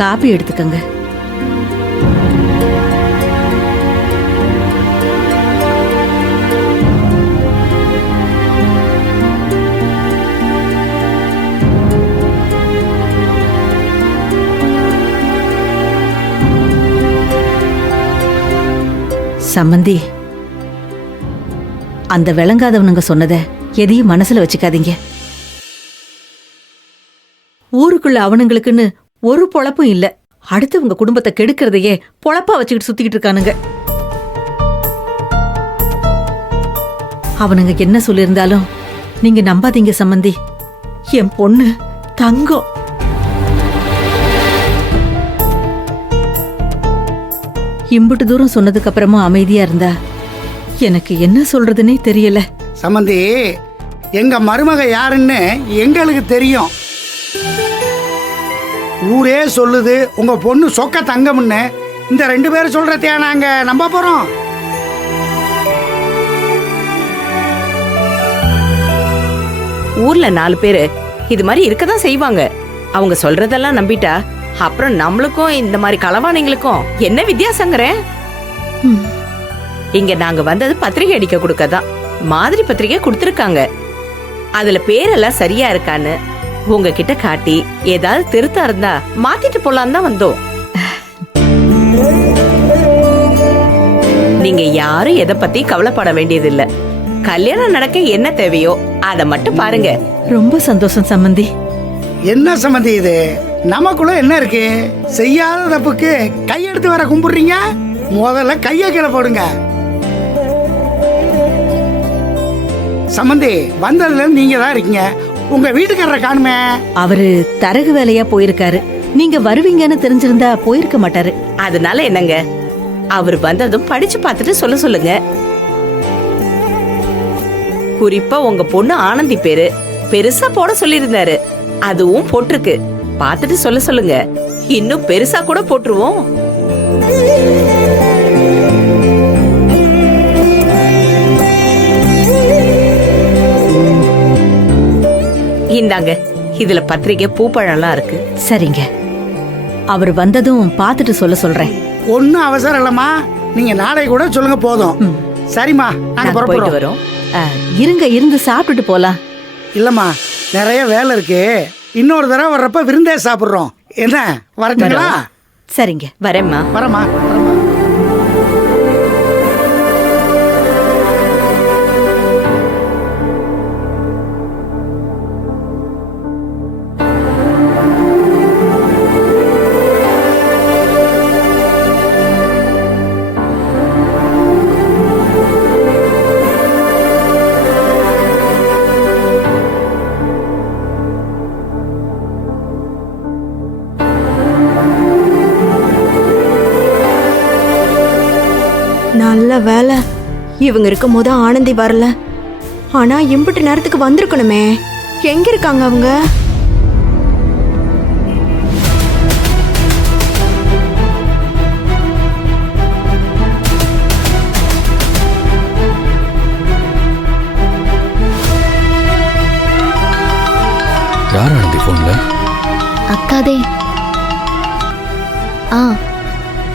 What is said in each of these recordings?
Coffee எடுத்துக்கங்க. சம்பந்தி, அந்த விளங்காதவனுங்க சொன்னத எதையும் மனசுல வச்சுக்காதீங்க. ஊருக்குள்ள அவனுங்களுக்குன்னு ஒரு பொழப்பும் இல்ல. அடுத்தவங்க குடும்பத்தை கெடுக்கிறதையே பொழப்பா வச்சுக்கிட்டு சுத்திக்கிட்டு இருக்கானுங்க. அவனுங்க என்ன சொல்லியிருந்தாலும் நீங்க நம்பாதீங்க சம்பந்தி. என் பொண்ணு தங்கம். இம்புட்டு தூரம் சொன்னதுக்கு அப்புறமா அமைதியா இருந்தா எனக்கு என்ன சொல்றதுன்னே தெரியல. சம்பந்தி, எங்க மருமக யாருன்னு எங்களுக்கு தெரியும். ஊரே சொல்லுது உங்க பொண்ணு சொக்க தங்கம்னு. இந்த 2 பேரும் சொல்றதையா நாங்க நம்ப போறோம்? ஊர்ல 4 பேரு இது மாதிரி இருக்கதான் செய்வாங்க. அவங்க சொல்றதெல்லாம் நம்பிட்டா அப்புறம் நம்மளுக்கும் இந்த மாதிரி களவாணிங்களுக்கும் என்ன வித்தியாசங்கிறேன்? இங்க நாங்க வந்தது பத்திரிகை அடிக்க கொடுக்கதான். மாதிரி பத்திரிகை கொடுத்திருக்காங்க. அதுல பேரெல்லாம் சரியா இருக்கான்னு உங்ககிட்ட காட்டி ஏதாவது திருத்தா இருந்தா மாத்திட்டு போலாம் தான் வந்தோம். நீங்க யாரும் எதை பத்தி கவலைப்பட வேண்டியதில்ல. கல்யாணம் நடக்க என்ன தேவையோ அத மட்டும் பாருங்க. ரொம்ப சந்தோஷம் சம்பந்தி. என்ன சம்பந்தி இது? நமக்குள்ள என்ன இருக்கு? செய்யாத தப்புக்கு கையெடுத்து வர கும்பிடுறீங்க. முதல்ல கைய கீழே போடுங்க. சம்பந்தி, வந்ததுல நீங்க தான் இருக்கீங்க. உங்க வீட்டுக்காரரை காணுமே. அவரு தரகு வேலையா போயிருக்காரு. நீங்க வருவீங்கன்னு தெரிஞ்சிருந்தா போயிருக்க மாட்டாரு. அதனால என்னங்க, அவர் வந்ததும் படிச்சு பார்த்துட்டு சொல்ல சொல்லுங்க. குறிப்பா உங்க பொண்ணு ஆனந்தி பேரு பெருசா போட சொல்லியிருந்தாரு. அதுவும் போட்டிருக்கு. பார்த்துட்டு சொல்ல சொல்லுங்க. இன்னும் பெருசா கூட போட்டுருவோம். இந்தாங்க, இதுல பத்திரிகை பூப்பழம்லாம் இருக்கு. சரிங்க, அவர் வந்ததும் பார்த்துட்டு சொல்ல சொல்றேன். ஒன்னும் அவசரம் இல்லம்மா, நீங்க நாளை கூட சொல்லுங்க போதும். சரிம்மா, நாங்க போயிட்டு புறப்படுறோம். வரோம். இருங்க, இருந்து சாப்பிட்டுட்டு போலாம். இல்லம்மா, நிறைய வேலை இருக்கு. இன்னொரு தடவை வர்றப்ப விருந்தே சாப்பிடுறோம். என்ன, வரட்டுங்களா? சரிங்க, வரேம்மா. வரமா. நல்ல வேலை, இவங்க இருக்கும் போது ஆனந்தி வரல. ஆனா இம்புட்டு நேரத்துக்கு வந்திருக்கணுமே. எங்க இருக்காங்க அவங்க? யார் ஆனந்தி போன்ல? அக்காதே.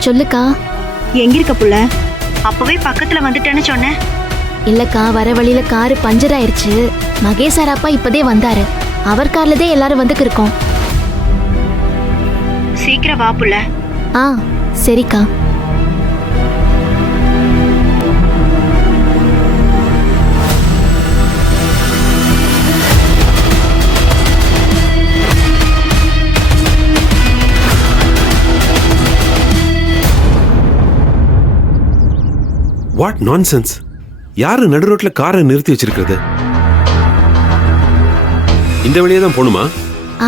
சொல்லுக்கா. எங்க இருக்க புள்ள? அப்பவே பக்கத்துல வந்துட்டேன்னு சொன்னேன். இல்லக்கா, வர வழியில காரு பஞ்சர் ஆயிருச்சு. மகேஷ் சார் அப்பா இப்பதே வந்தாரு. அவர் கார்லதே எல்லாரும் வந்துக்கு இருக்கோம். சீக்கிரம் வா புள்ள. சரிக்கா. What nonsense! யாரு நடு ரோட்ல காரை நிறுத்தி வச்சிருக்கிறது? இந்த வழியே தான் போணுமா?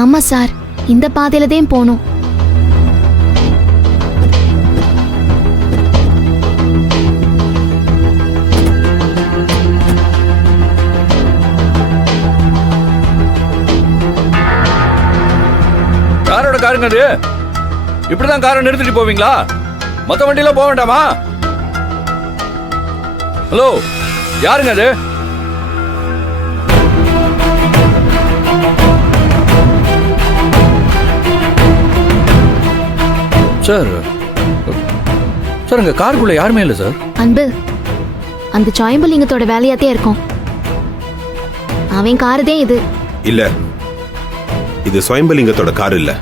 ஆமா சார், இந்த பாதையில தான் போணும். யாரோட காருங்க அது? இப்படிதான் காரை நிறுத்திட்டு போவீங்களா? மொத்த வண்டியில போக வேண்டாமா? ஹலோ, யாருங்க அது? சார் சார் அங்க காருக்குள்ள யாருமே இல்லை சார். அன்பு, அந்த சாயம்பலிங்கத்தோட வேலையாத்தே இருக்கும். அவன் காருதே இது. இல்ல இது சுயம்பலிங்கத்தோட கார் இல்ல.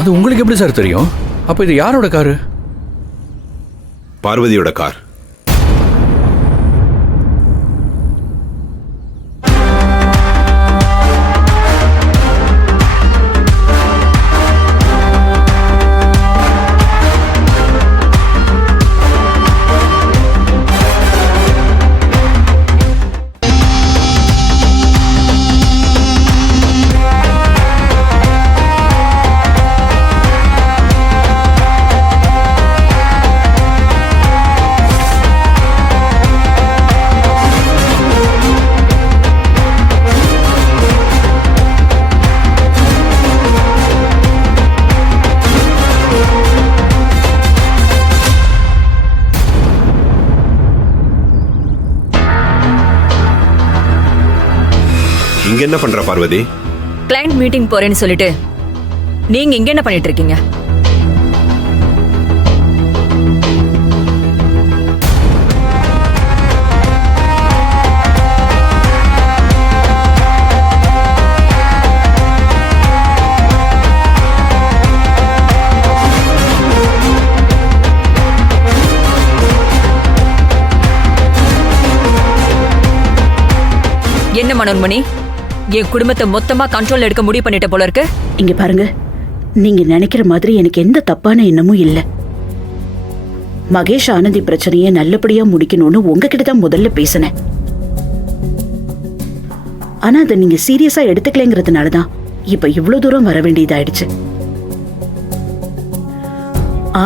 அது உங்களுக்கு எப்படி சார் தெரியும்? அப்ப இது யாரோட காரு? பார்வதியோட கார். இங்க என்ன பண்ற பார்வதி? கிளையண்ட் மீட்டிங் போறேன்னு சொல்லிட்டு நீங்க இங்க என்ன பண்ணிட்டு இருக்கீங்க? என்ன மனோன்மணி, என் குடும்பத்தை மொத்தமா கண்ட்ரோல் எடுக்க முடிவு பண்ணிட்ட போல இருக்கு. இங்க பாருங்க, நீங்க நினைக்கிற மாதிரி எனக்கு எந்த தப்பான எண்ணமும் இல்ல. மகேஷ் ஆனந்தி பிரச்சனையை நல்லபடியா முடிக்கணும்னு உங்ககிட்ட தான் முதல்ல பேசினேன். ஆனா அதை நீங்க சீரியஸா எடுத்துக்கலங்கிறதுனாலதான் இப்ப இவ்வளவு தூரம் வர வேண்டியதாயிடுச்சு.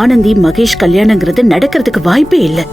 ஆனந்தி மகேஷ் கல்யாணங்கிறது நடக்கிறதுக்கு வாய்ப்பே இல்லை.